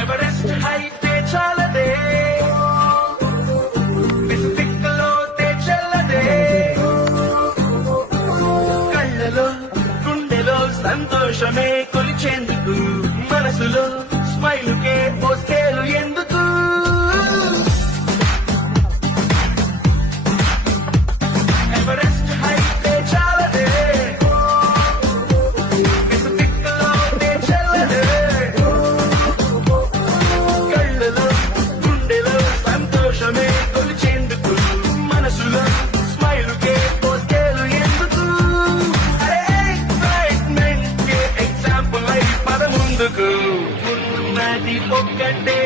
Everest హైతే చాలదే, Pacific లోతే చెల్లదే, కళ్ళలో గుండెలో సంతోషమే కొలిచేందుకు, మనసులో స్మైలుకే ఓ స్కేలు ఎందుకు. ఎవరెస్ట్ హైతే చాలదే, పెసిఫిక్ లోతే చెల్లదే, కళ్ళలో గుండెలో సంతోషమే కొలిచేందుకు, మనసులో స్మైలుకే ఓ స్కేలు ఎందుకు. అరే ఎక్సైట్మెంట్ కే ఎగ్జాంపుల్ అయి పద ముందుకు, ఉన్నది ఒక్కటే